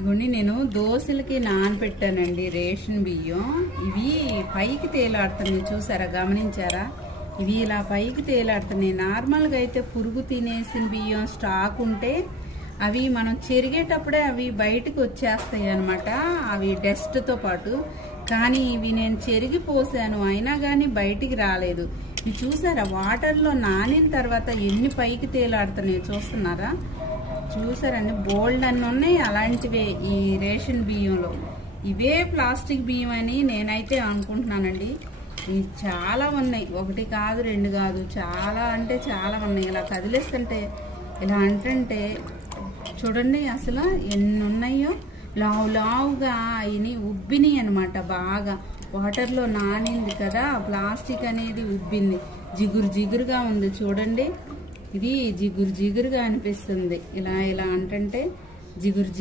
ఇవన్నీ నేను దోశలకి నానబెట్టానండి రేషన్ బియ్యం. ఇవి పైకి తేలాడుతున్నాయి, చూసారా, గమనించారా? ఇవి ఇలా పైకి తేలాడుతున్నాయి. నార్మల్గా అయితే పురుగు తినేసిన బియ్యం స్టాక్ ఉంటే అవి మనం చెరిగేటప్పుడే అవి బయటకు వచ్చేస్తాయి అన్నమాట, అవి డస్ట్తో పాటు. కానీ ఇవి నేను చెరిగి పోసాను, అయినా కానీ బయటికి రాలేదు. ఇవి చూసారా, వాటర్లో నానిన తర్వాత ఎన్ని పైకి తేలాడుతున్నాయో చూస్తున్నారా? చూసారండి, బోల్డ్ అన్నీ ఉన్నాయి అలాంటివే ఈ రేషన్ బియ్యంలో. ఇవే ప్లాస్టిక్ బియ్యం అని నేనైతే అనుకుంటున్నానండి. ఇవి చాలా ఉన్నాయి, ఒకటి కాదు రెండు కాదు, చాలా అంటే చాలా ఉన్నాయి. ఇలా కదిలిస్తుంటే, ఇలా అంటే చూడండి అసలు ఎన్ని ఉన్నాయో. లావు లావుగా అయినాయి, ఉబ్బినాయి అనమాట. బాగా వాటర్లో నానింది కదా, ప్లాస్టిక్ అనేది ఉబ్బింది, జిగురు జిగురుగా ఉంది చూడండి. ఇది జిగురు జిగురుగా అనిపిస్తుంది, ఇలా ఇలా అంటే జిగురు జిగురు.